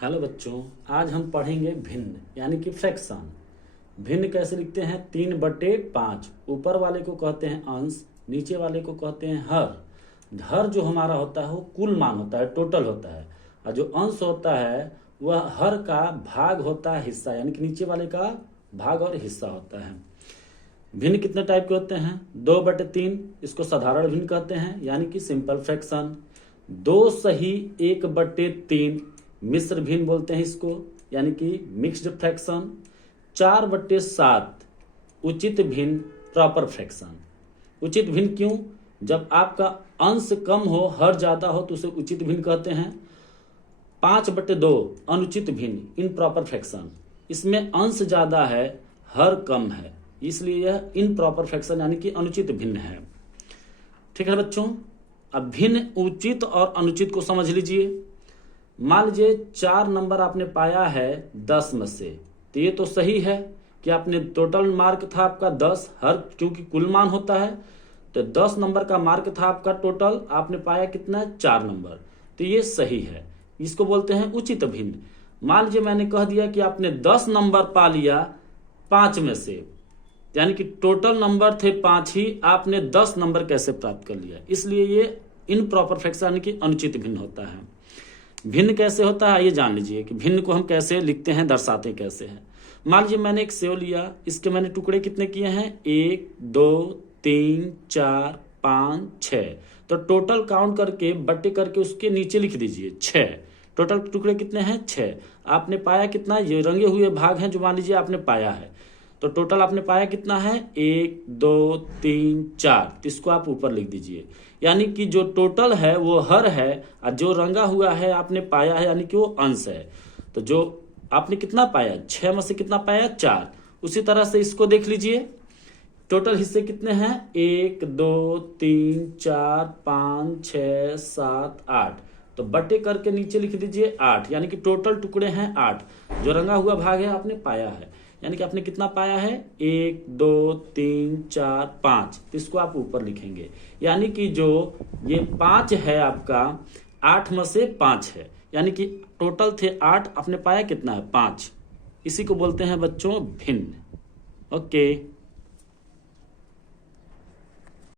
Hello बच्चों, आज हम पढ़ेंगे भिन्न यानी कि फ्रैक्शन। भिन्न कैसे लिखते हैं? 3/5। ऊपर वाले को कहते हैं अंश, नीचे वाले को कहते हैं हर। हर जो हमारा होता है वो कुल मान होता है, टोटल होता है, और जो अंश होता है वह हर का भाग होता है, हिस्सा, यानी कि नीचे वाले का भाग और हिस्सा होता है। भिन्न कितने टाइप के होते हैं? 2/3, इसको साधारण भिन्न कहते हैं यानी कि सिंपल फ्रैक्शन। 2 सही 1/3 मिश्र भिन्न बोलते हैं इसको, यानी कि मिक्स्ड फ्रैक्शन। 4/7 उचित भिन्न, प्रॉपर फ्रैक्शन। उचित भिन्न क्यों? जब आपका अंश कम हो, हर ज्यादा हो तो उसे उचित भिन्न कहते हैं। 5/2 अनुचित भिन्न, इनप्रॉपर फ्रैक्शन। इसमें अंश ज्यादा है, हर कम है, इसलिए यह इनप्रॉपर फ्रैक्शन यानी कि अनुचित भिन्न है। ठीक है बच्चों, अब भिन्न उचित और अनुचित को समझ लीजिए। मान लीजिए 4 नंबर आपने पाया है 10 में से, तो ये तो सही है कि आपने टोटल मार्क था आपका 10, हर क्योंकि कुल मान होता है, तो 10 नंबर का मार्क था आपका टोटल, आपने पाया कितना? 4 नंबर, तो ये सही है। इसको बोलते हैं उचित भिन्न। मान लीजिए मैंने कह दिया कि आपने 10 नंबर पा लिया 5 में से, यानी कि टोटल नंबर थे 5 ही, आपने 10 नंबर कैसे प्राप्त कर लिया? इसलिए ये इनप्रॉपर फ्रैक्शन यानी कि अनुचित भिन्न होता है। भिन्न कैसे होता है ये जान लीजिए कि भिन्न को हम कैसे लिखते हैं, दर्शाते कैसे हैं। मान लीजिए मैंने एक सेव लिया, इसके मैंने टुकड़े कितने किए हैं? 1 2 3 4 5 6। तो टोटल काउंट करके बट्टे करके उसके नीचे लिख दीजिए 6। टोटल टुकड़े कितने हैं? 6। आपने पाया कितना? ये रंगे हुए भाग हैं जो मान लीजिए आपने पाया है, तो टोटल आपने पाया कितना है? 1 2 3 4। इसको आप ऊपर लिख दीजिए, यानी कि जो टोटल है वो हर है, और जो रंगा हुआ है आपने पाया है यानी कि वो अंश है। तो जो आपने कितना पाया? 6 में से कितना पाया? 4। उसी तरह से इसको देख लीजिए, टोटल हिस्से कितने हैं? 1 2 3 4 5 6 7 8। तो बटे करके नीचे लिख दीजिए 8, यानी कि टोटल टुकड़े हैं 8। जो रंगा हुआ भाग है आपने पाया है, यानी कि आपने कितना पाया है? 1 2 3 4 5। तो इसको आप ऊपर लिखेंगे, यानी कि जो ये 5 है आपका, 8 में से 5 है, यानी कि टोटल थे 8, आपने पाया कितना है? 5। इसी को बोलते हैं बच्चों भिन्न। ओके।